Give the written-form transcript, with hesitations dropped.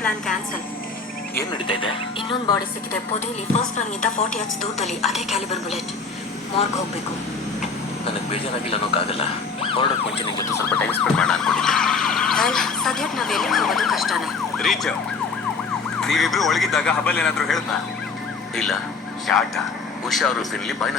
Plan cancel. ಏನ್ ನಡೀತಾ ಇದೆ? ಇನ್ನೊಂದು ಬಾಡಿ ಸಿಕ್ಕಿದೆ ಪೊದೆಯಲ್ಲಿ. ಫಸ್ಟ್ ಪ್ಲಾನ್ಗಿಂತ 40 yards ದೂರದಲ್ಲಿ ಅದೇ ಕ್ಯಾಲಿಬರ್ ಬುಲೆಟ್. ಮಾರ್ಗ್ ಹೋಗ್ಬೇಕು. ನನಗೆ ಬೇಜಾರಾಗಿಲ್ಲ ಅನ್ನೋಕ್ಕಾಗಲ್ಲ. ಹೊರಡೋಕೆ ಮುಂಚೆ ನಿನ್ ಜೊತೆ ಸ್ವಲ್ಪ ಟೈಮ್ ಸ್ಪೆಂಡ್ ಮಾಡೋಣ ಅನ್ಕೊಂಡಿದ್ದೆ. ಸದ್ಯಕ್ಕೆ ನಾವು ಎಲ್ಲಿ ಹೋಗೋದು ಕಷ್ಟನೇ. ರೀಚ್ ನೀವಿಬ್ರು ಒಳಗಿದ್ದಾಗ ಹಬಲ್ ಏನಾದ್ರು ಹೇಳ್ತಾ? ಇಲ್ಲ. ಶಾಟ ಉಷಾ ಅವರು ಫಿನ್ಲಿ ಬಾಯ್ನ